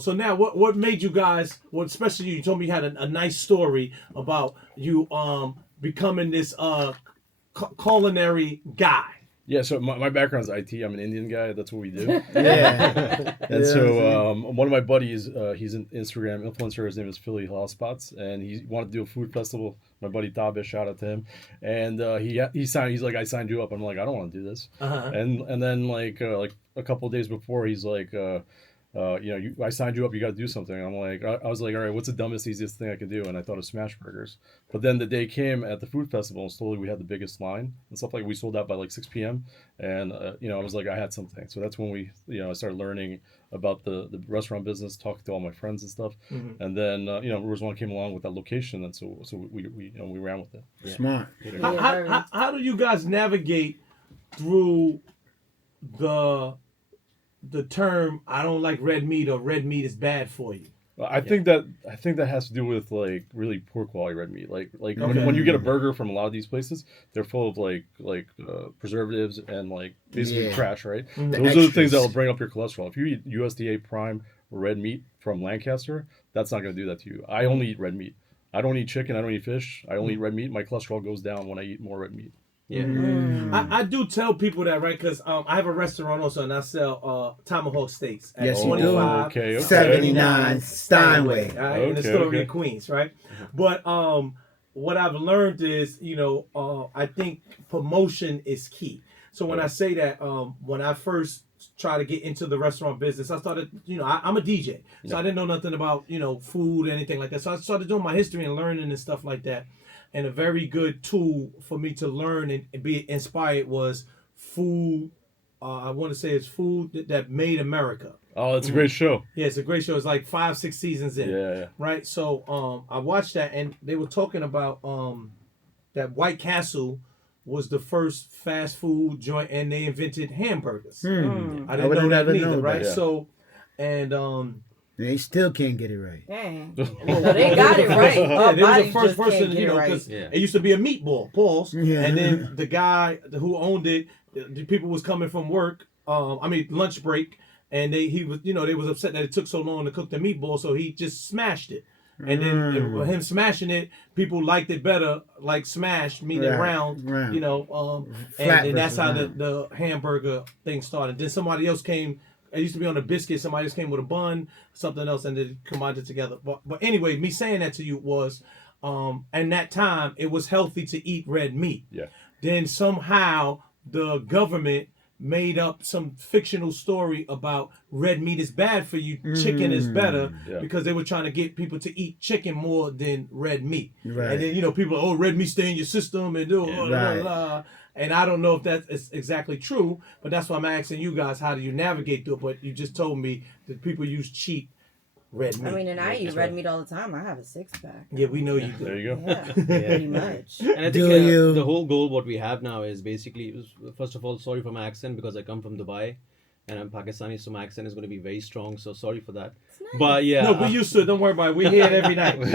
So now, what made you guys? Well, especially you told me you had a nice story about you becoming this culinary guy. Yeah, so my background's IT. I'm an Indian guy. That's what we do. Yeah. And Yeah, so one of my buddies, he's an Instagram influencer. His name is Philly Hotspots, and he wanted to do a food festival. My buddy Tabish, shout out to him. And he signed. He's like, I signed you up. I'm like, I don't want to do this. Uh-huh. And then like a couple of days before, he's like, I signed you up. You got to do something. I'm like, I was like, all right, what's the dumbest, easiest thing I could do? And I thought of smash burgers. But then the day came at the food festival, and slowly we had the biggest line and stuff. Like we sold out by like 6 p.m. And I was like, I had something. So that's when I started learning about the restaurant business, talking to all my friends and stuff. Mm-hmm. And then Rizwan came along with that location, and so we ran with it. yeah. Smart. How do you guys navigate through the term I don't like red meat or red meat is bad for you? I think that has to do with like really poor quality red meat. Like Okay. when you get a burger from a lot of these places, they're full of like preservatives and like basically Yeah. trash, right? Mhm. The Those are the things extras. that will bring up your cholesterol. If you eat USDA prime red meat from Lancaster, that's not going to do that to you. I only eat red meat. I don't eat chicken. I don't eat fish. I only eat red meat. My cholesterol goes down when I eat more red meat. Yeah. I do tell people that, right? Because I have a restaurant also, and I sell tomahawk steaks at Yes, you do. 25 Okay. 79 Steinway. All right, in the Okay, store okay. in Queens, right? But what I've learned is, I think promotion is key. So when I say that, when I first try to get into the restaurant business, I started, I'm a DJ, so I didn't know nothing about, food or anything like that. So I started doing my history and learning and stuff like that. And a very good tool for me to learn and be inspired was food. I want to say it's food that made America. Oh, that's a great show. Yeah, it's a great show. It's like 5-6 seasons in. Yeah. Right. So I watched that, and they were talking about that White Castle was the first fast food joint, and they invented hamburgers. I didn't know would've that never neither, known right? that. So, and They still can't get it right. Dang. Well, they got it right. yeah, Our they was the bodies first just can't person, get it right. because Yeah. it used to be a meatball, pause, Yeah. and then the guy who owned it, the people was coming from work, lunch break, and they was upset that it took so long to cook the meatball, so he just smashed it. And then him smashing it, people liked it better, like smashed, meaning Right, round, round. and then versus that's how round. the hamburger thing started. Then somebody else came. It used to be on a biscuit. Somebody else came with a bun, something else, and they combined it together. But anyway, me saying that to you was, in that time, it was healthy to eat red meat. Yeah. Then somehow the government made up some fictional story about red meat is bad for you, chicken is better, Yeah. because they were trying to get people to eat chicken more than red meat. Right. And then people, red meat stay in your system and do blah, blah, Right. blah. And I don't know if that is exactly true, but that's why I'm asking you guys, how do you navigate through it? But you just told me that people use cheap red meat. I mean, and I eat red meat all the time. I have a 6-pack. Yeah, we know you do. There you go. Yeah, pretty much. And I Do think you- the whole goal, what we have now is basically, first of all, sorry for my accent because I come from Dubai and I'm Pakistani, so my accent is going to be very strong. So sorry for that. But yeah, No, we used to. Don't worry about it. We hear it every night. I'm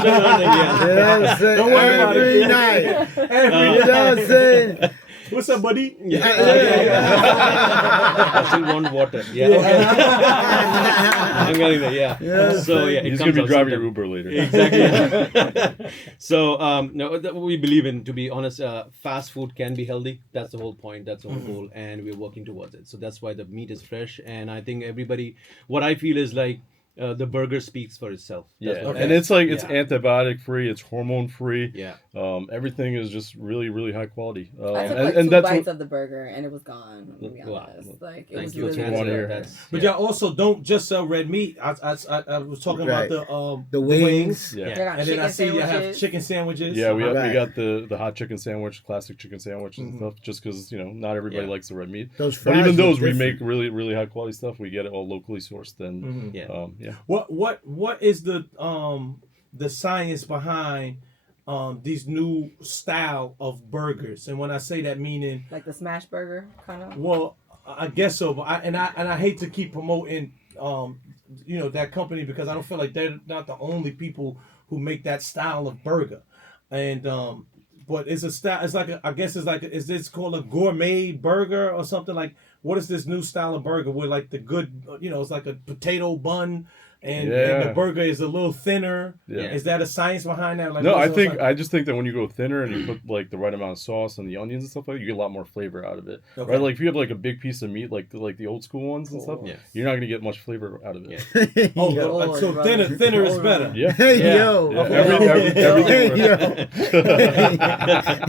still learning, yeah. Don't worry about Every it. night. Every You know what I'm saying? What's up, buddy? I still want water. Yeah. I'm getting there. Yeah. Yeah. So yeah, it He's comes gonna be out driving your sometime. Uber later. Exactly. So no, we believe in, to be honest, fast food can be healthy. That's the whole point. That's the whole goal, and we're working towards it. So that's why the meat is fresh, and I think everybody. What I feel is like the burger speaks for itself. That's Yeah, what and it it's like it's Yeah. antibiotic free, it's hormone free. Yeah. Everything is just really, really high quality. I took like and two that's bites what, of the burger and it was gone. To be Wow. honest, like it Thank was you. really That's what we wanna hear. That's, But yeah. y'all also don't just sell red meat. I was talking Right. about The wings. yeah. They got and then I chicken see you have sandwiches. chicken sandwiches. Yeah, we Right. got the hot chicken sandwich, classic chicken sandwich and stuff. Just because not everybody Yeah. likes the red meat. Those But fries even look those, we different. make really, really high quality stuff. We get it all locally sourced, and Yeah. yeah. What is the science behind these new style of burgers? And when I say that, meaning, Like the smash burger, kind of. well, I guess so. But I hate to keep promoting that company, because I don't feel like they're not the only people who make that style of burger. And but it's a style. It's like I guess it's like, is this called a gourmet burger or something? Like, what is this new style of burger with like the good, it's like a potato bun and Yeah. the burger is a little thinner. Yeah. Is that a science behind that? Like, No, what's the- I just think that when you go thinner and you put like the right amount of sauce and the onions and stuff like that, you get a lot more flavor out of it. Okay. Right? Like if you have like a big piece of meat, like the old school ones and stuff, Yeah. you're not gonna get much flavor out of it. Yeah. Oh, Yo. Lord, so brother. thinner is Lord. better. Yeah. Hey Yeah. yo. Yeah, Hey yo.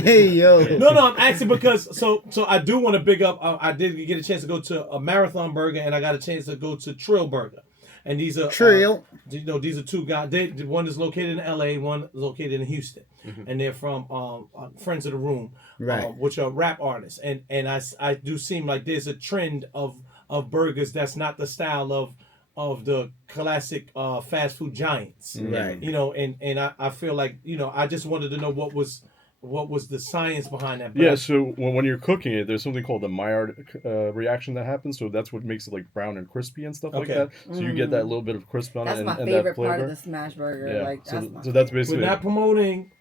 Hey yo. No, I'm asking because so I do want to big up. I did get a chance to go to a Marathon Burger and I got a chance to go to Trill Burger, and these are Trill. these are two guys. One is located in L.A., one is located in Houston, and they're from Friends of the Room, Right. which are rap artists. And I do seem like there's a trend of burgers that's not the style of the classic fast food giants. Right. And I feel like I just wanted to know what was the science behind that. But Yeah, so when you're cooking it, there's something called the Maillard reaction that happens. So that's what makes it like brown and crispy and stuff like Okay. that. So you get that little bit of crisp on That's it my and favorite that flavor. part of the smash burger. Yeah, Like so, that's my so that's we're basically not promoting.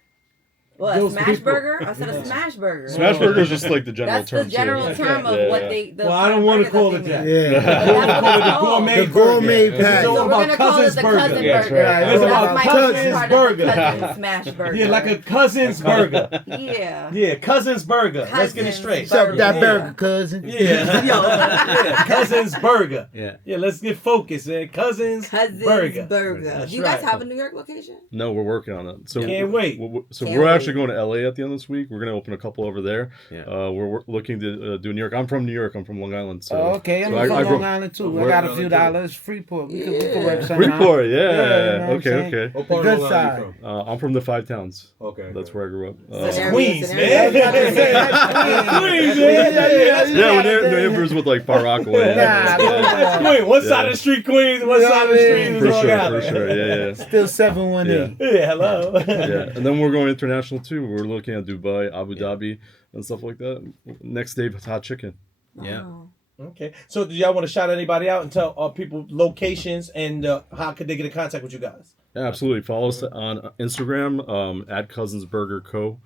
What, a those smash people. burger? I said a smash burger. Smash burger is just like the general That's term. the general too. term of Yeah, what yeah. they. The Well, I don't want to call it that. Yeah. We're call it the gourmet The gourmet burger. patty. It's So all we're about gonna call it Cousins the Burger. cousin Yeah, that's burger. right. It's That's about my Cousins favorite part of Burger. the cousin smash burger. Yeah, like a Cousins Burger. Yeah. Yeah, Cousins Burger. Let's get it Cousins straight. What's up with that Yeah. burger, cousin? Yeah. Yeah, Cousins Burger. Yeah. Yeah, let's get focused, man. Cousins Cousins Burger. burger. That's Do you guys right. have a New York location? No, we're working on it. So Can't wait. So Can't we're wait. actually going to LA at the end of this week. We're going to open a couple over there. Yeah. We're looking to do New York. I'm from New York. I'm from Long Island. So Oh, okay, I'm so from I Long grew- Island too. I We're- got a few dollars. Freeport. We could work something out. Freeport, yeah. Yeah, you know what I'm Okay, saying? okay. What part The of good Long Island side. you from? I'm from the Five Towns. Okay. That's where I grew up. That's an Queens, area, man. it's an area. Queens, man. Yeah, we're neighbors with like Far Rockaway. Nah, That's Queens. One side of the street, Queens. One You know side of what the I street mean? is For Long sure, Island. for sure. Yeah, Still 718. Yeah, hello. yeah. And then we're going international too. We're looking at Dubai, Abu Dhabi, and stuff like that. Next day, hot chicken. Yeah. Oh. Okay. So, do y'all want to shout anybody out and tell people locations and how could they get in contact with you guys? Yeah, absolutely. Follow us on Instagram at Cousins Burger Co.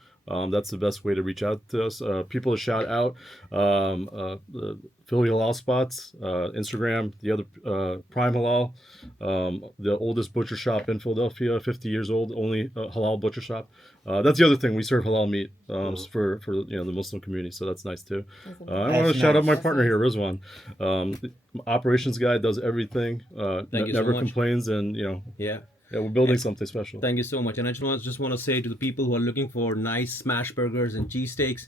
That's the best way to reach out to us. People to shout out the Philly Halal Spots, Instagram, the other Prime Halal, the oldest butcher shop in Philadelphia, 50 years old, only halal butcher shop. That's the other thing. We serve halal meat for the Muslim community, so that's nice too. I want That's to shout out nice. my partner here, Rizwan. The operations guy does everything. Thank you so never much. complains, and Yeah. we're building something special. Thank you so much. And I just want to say to the people who are looking for nice smash burgers and cheesesteaks,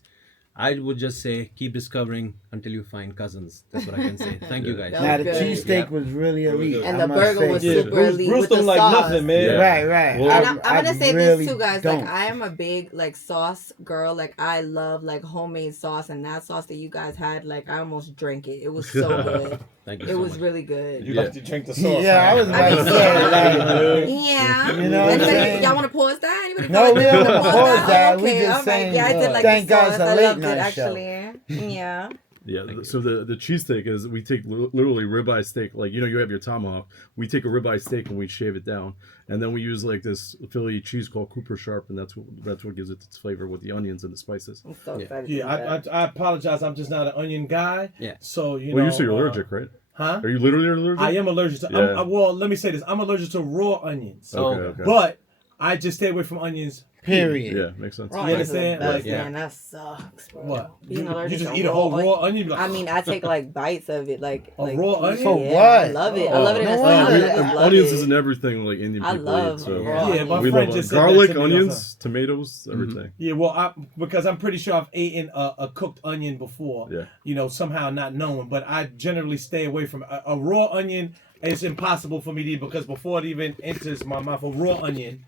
I would just say keep discovering until you find Cousins. That's what I can say. Thank you guys. That Now the was good. cheesesteak was really elite. And I the must burger say. was Yeah, super Bruce- elite Bruce with the don't like sauce. nothing, man. Yeah. Right, right. Well- And I'm gonna say really this too, guys. don't. Like I am a big like sauce girl. Like I love like homemade sauce, and that sauce that you guys had, like I almost drank it. It was so good. Thank you It so was much. really good. You Yeah. like to drink the sauce. Yeah, I was I about mean, to say, like, Yeah. You know what I'm Anybody- saying? y'all want to pause that? Anybody No, feel we like don't they wanna wanna pause that. We Okay, just all right. saying, Yeah, I did like thank the God sauce. it's a I late loved it night show. actually. Yeah. Yeah, so the cheesesteak is we take literally ribeye steak, like you have your tomahawk. We take a ribeye steak and we shave it down, and then we use like this Philly cheese called Cooper Sharp, and that's what gives it its flavor with the onions and the spices. I'm so Yeah. excited. to Yeah, do that. I apologize. I'm just not an onion guy. Yeah. So you Well, know. you say you're allergic, right? Huh? Are you literally allergic? I am allergic to. Yeah. Well, let me say this. I'm allergic to raw onions. Okay, Oh. okay. But I just stay away from onions. Period. Yeah, makes sense. Raw You onions are the understand? best, Like, yeah. man, that sucks, bro. What? Being You allergic just to eat a whole raw raw onion? Like, I mean, I take like bites of it, like A raw onion? For yeah, what? I love it. I love it in a no salad. wonder. I love Onions it. isn't everything like Indian I people love eat. So raw Yeah, my we friend love just said garlic, that to me onions, tomatoes, everything. yeah, well, because I'm pretty sure I've eaten a cooked onion before. Yeah. Somehow not knowing, but I generally stay away from a raw onion. It's impossible for me to eat because before it even enters my mouth, a raw onion,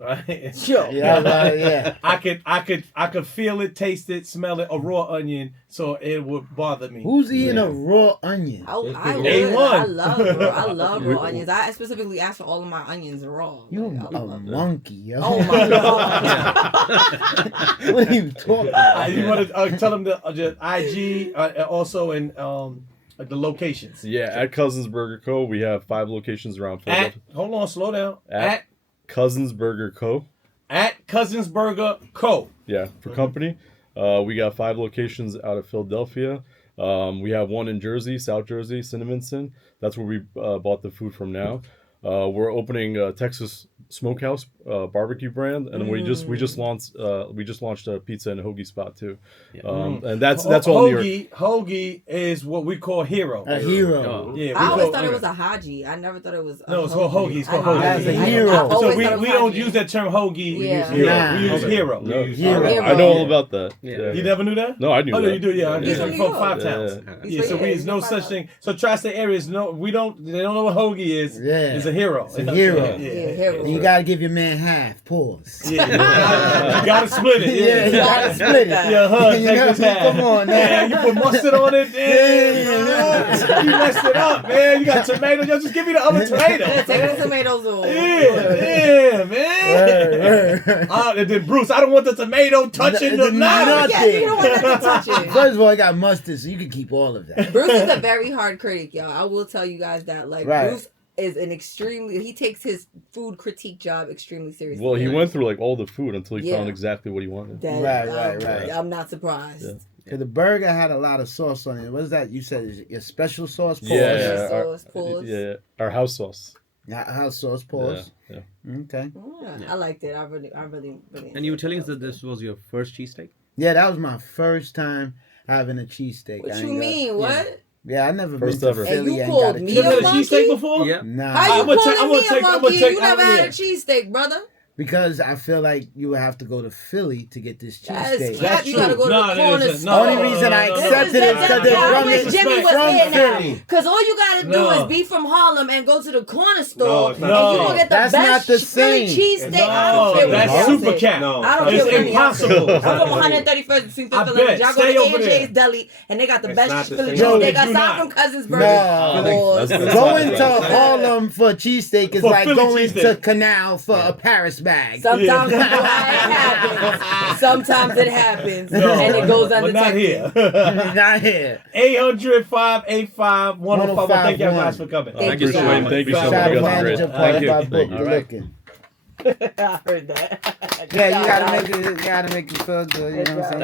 right? Sure. Yeah, right, yeah. I could feel it, taste it, smell it, a raw onion, so it would bother me. Who's eating a raw onion? I would. A1. I love raw onions. I specifically asked for all of my onions raw. You Like, I a love it. monkey, yo. Oh my god. What are you talking about? You want to tell them the IG also in the locations. Yeah, at Cousins Burger Co. We have 5 locations around At Philadelphia. hold on, slow down. At Cousins Burger Co. At Cousins Burger Co. Yeah, for company. We got 5 locations out of Philadelphia. We have one in Jersey, South Jersey, Cinnaminson. That's where we bought the food from now. We're opening a Texas Smokehouse barbecue brand, and we just launched a pizza and a hoagie spot too. And that's all New York. Hoagie is what we call hero. A hero. Yeah, we I always call- thought it was a haji. I never thought it was. No, it's called hoagie. It's called I- hoagie. As a I- hero. I always So we thought it was don't haji. use that term hoagie. We Yeah. use hero. Nah. We use hero. No, Hero. I know all about that. Yeah. You never knew that? No, I knew Oh, that. no, you do. Yeah, He's I'm from from New Five York. Towns. He's Yeah, from- so yeah, there's he's no from such Five thing. So tri-state areas, they don't know what hoagie is. Yeah. It's a hero. It's a hero. Yeah. Yeah, hero. And you gotta give your man half. Pause. Yeah, you gotta split it. Yeah, you gotta split it. Yeah, take You know, this half. come on now. Man, you put mustard on it. Damn, you messed it up, man. You got tomatoes. Yo, just give me the other tomato. Yeah, take the tomatoes off. Yeah, man. And then Bruce, I don't want the tomato touching the knife. Yeah, you don't want that to touch it. First of all, I got mustard, so you can keep all of that. Bruce is a very hard critic, y'all. I will tell you guys that. Like, Right. Bruce is an extremely. He takes his food critique job extremely seriously. Well, he went through like all the food until he Yeah. found exactly what he wanted. That, Right. I'm not surprised. Yeah. 'Cause the burger had a lot of sauce on it. What is that? You said is it your special sauce? Pause. Yeah, Sauce, pause. yeah, our house sauce. House sauce. Pause. Yeah. Okay. Yeah, I liked it. I really. And you were telling us that this was your first cheesesteak? Yeah, that was my first time having a cheesesteak. What I you ain't got- mean? What? Yeah, I never First been ever. to And Philly. you and called got a me You ever a had a monkey? cheesesteak before? Yeah. Nah, How you I'm gonna calling take- I'm me gonna a take- I'm monkey? gonna take- You never I'm- had yeah. a cheesesteak, brother. because I feel like you would have to go to Philly to get this That's cheesesteak. cap. You gotta go to No, the no, corner no, store. no, Only reason I no, no, accepted no, it no, because no, they're no, I from wish the- Jimmy was from here now. Philly. Because all you gotta do No. is be from Harlem and go to the corner No, store. it's and not. you gonna get the That's best not the Philly same. cheesesteak. I don't care No, what that's y'all super say. cat. No. I don't It's care what y'all say. impossible. I'm from 131st between I Fifth and bet. 11th. Y'all go Stay to over AJ's there. Deli and they got the It's best not the Philly same. No, cheesesteak they do aside not. from Cousin's Nah, Burger. That's- that's going not to right. Harlem for a cheesesteak is For like Philly going cheesesteak. to Canal for a Paris bag. Sometimes it happens. Sometimes it happens. And it goes but not undetected. here. Not here. 800-585-1051. Thank you guys for coming. Thank you so Appreciate it. much. Thank you so Shout much. out You guys are manager great. part Thank you. of my book, Thank The you. Looking. I heard that. Yeah, you gotta make it feel good. You know what I'm saying?